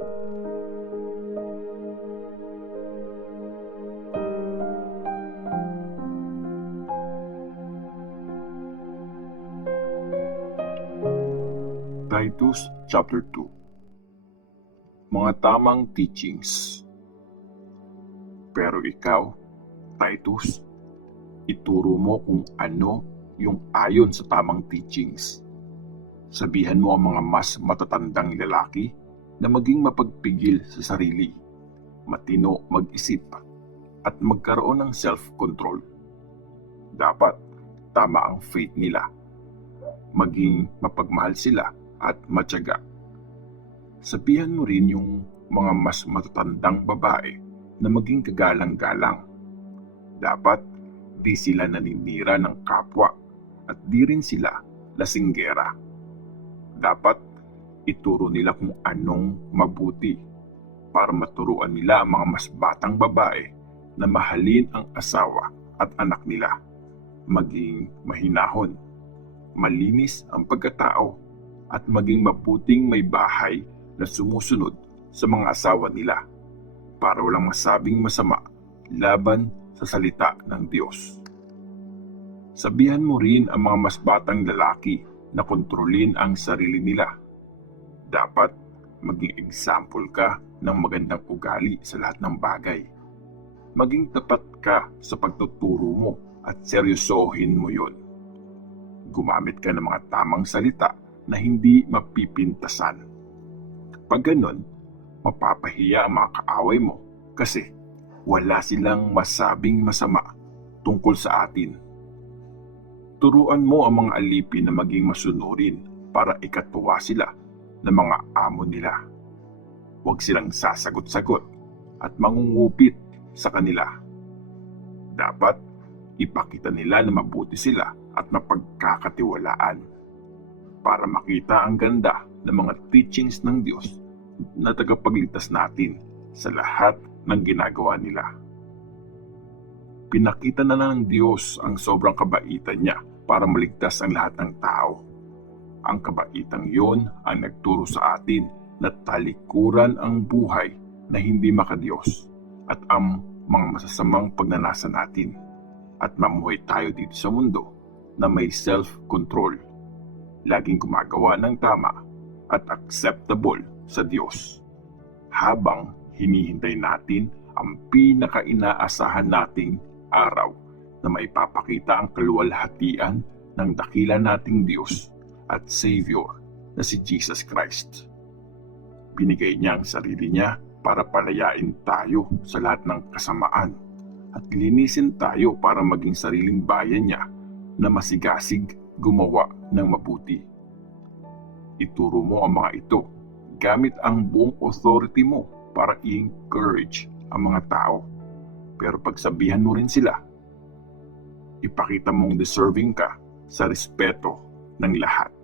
Titus chapter 2. Mga tamang teachings. Pero ikaw, Titus, ituro mo kung ano yung ayon sa tamang teachings. Sabihan mo ang mga mas matatandang lalaki na maging mapagpigil sa sarili, matino mag-isip, at magkaroon ng self-control. Dapat tama ang faith nila. Maging mapagmahal sila at matyaga. Sabihan mo rin yung mga mas matatandang babae na maging kagalang-galang. Dapat di sila naninira ng kapwa at di rin sila lasinggera. Dapat ituro nila kung anong mabuti para maturuan nila ang mga mas batang babae na mahalin ang asawa at anak nila, maging mahinahon, malinis ang pagkatao, at maging mabuting may bahay na sumusunod sa mga asawa nila para walang masabing masama laban sa salita ng Diyos. Sabihan mo rin ang mga mas batang lalaki na kontrolin ang sarili nila. Dapat maging example ka ng magandang ugali sa lahat ng bagay. Maging tapat ka sa pagtuturo mo at seryosohin mo yon. Gumamit ka ng mga tamang salita na hindi mapipintasan. Kapag ganon, mapapahiya ang mga kaaway mo kasi wala silang masabing masama tungkol sa atin. Turuan mo ang mga alipin na maging masunurin para ikatuwa sila ng mga amo nila. Huwag silang sasagot-sagot at mangungupit sa kanila. Dapat ipakita nila na mabuti sila at mapagkakatiwalaan para makita ang ganda ng mga teachings ng Diyos na tagapagligtas natin sa lahat ng ginagawa nila. Pinakita na ng Diyos ang sobrang kabaitan niya para maligtas ang lahat ng tao. Ang kabaitang yon ang nagturo sa atin na talikuran ang buhay na hindi makadiyos at ang mga masasamang pagnanasa natin at mamuhay tayo dito sa mundo na may self-control, laging gumagawa ng tama at acceptable sa Diyos, habang hinihintay natin ang pinaka-inaasahan nating araw na maipapakita ang kaluwalhatian ng dakila nating Diyos at Savior na si Jesus Christ. Binigay niya ang sarili niya para palayain tayo sa lahat ng kasamaan at linisin tayo para maging sariling bayan niya na masigasig gumawa ng mabuti. Ituro mo ang mga ito gamit ang buong authority mo para i-encourage ang mga tao. Pero pagsabihan mo rin sila, ipakita mong deserving ka sa respeto ng lahat.